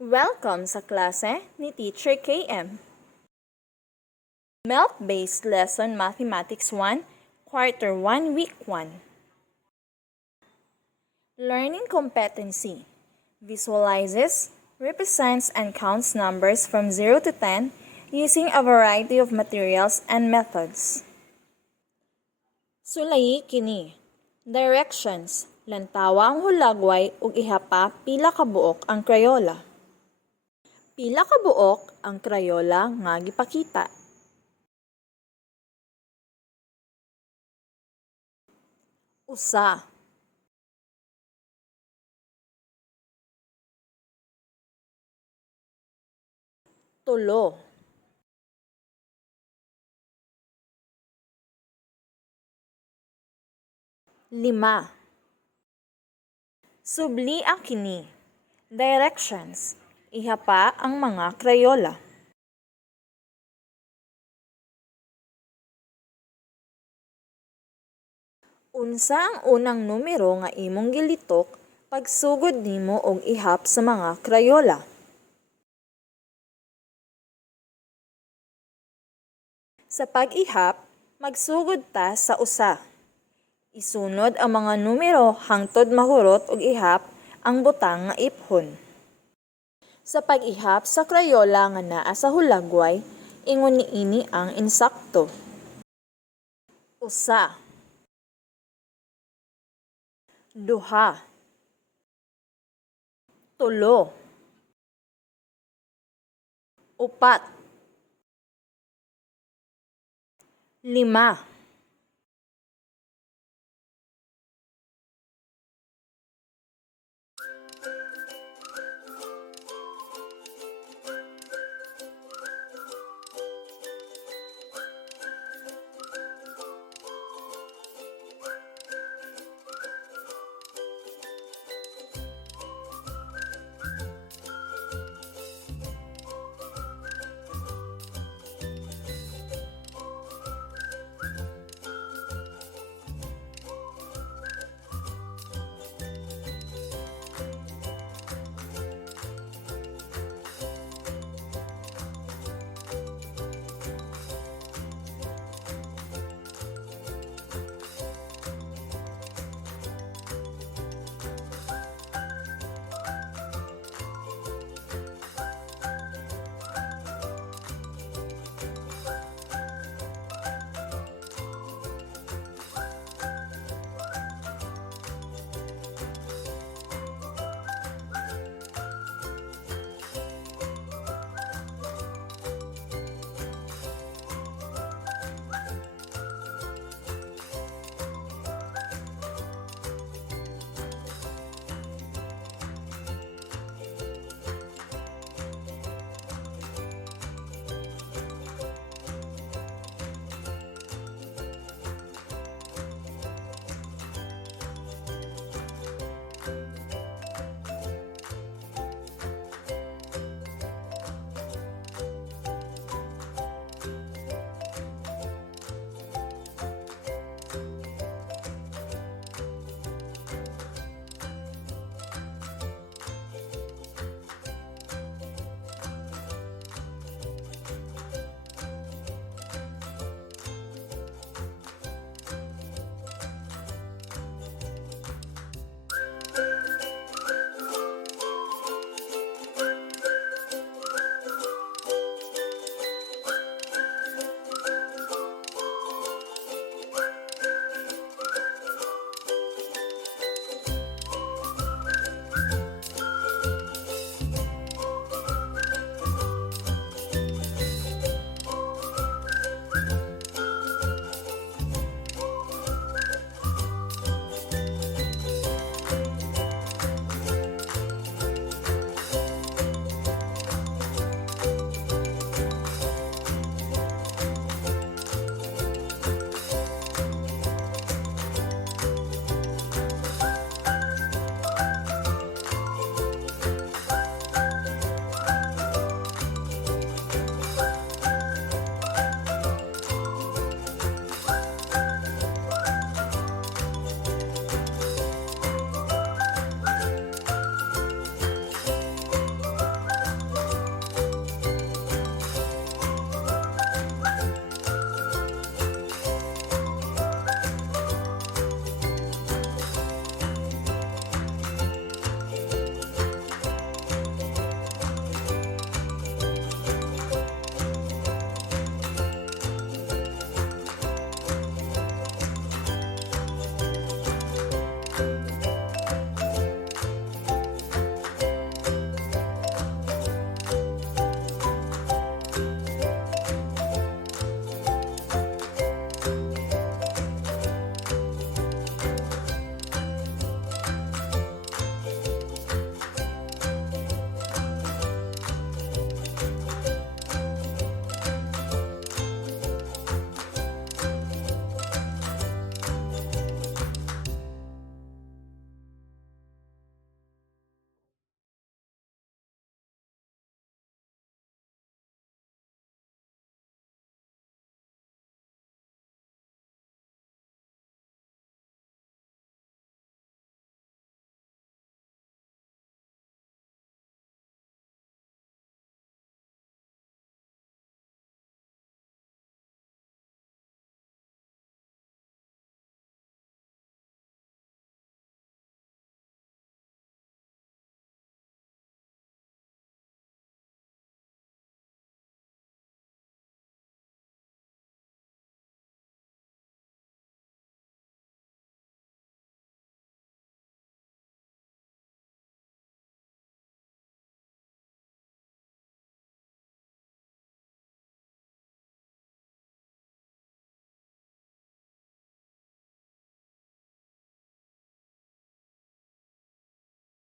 Welcome sa klase ni Teacher KM. MELT-based lesson Mathematics 1, Quarter 1, Week 1. Learning competency. Visualizes, represents, and counts numbers from 0 to 10 using a variety of materials and methods. Sulayi kini. Directions. Lantawa ang hulagway ug ihapa pila ka buok ang Crayola. Pila ka buok ang Crayola nga gipakita. Usa. Tulo. Lima. Subli ang kini. Directions. Ihapa ang mga Crayola. Unsa ang unang numero nga imong gilitok pagsugod nimo og ihap sa mga Crayola? Sa pag-ihap, magsugod ta sa usa. Isunod ang mga numero hangtod mahurot og ihap ang butang nga iphon. Sa pag-ihap sa Crayola nga naa sa hulagway, ingon niini ang insakto. Usa. Duha. Tulo. Upat. Lima.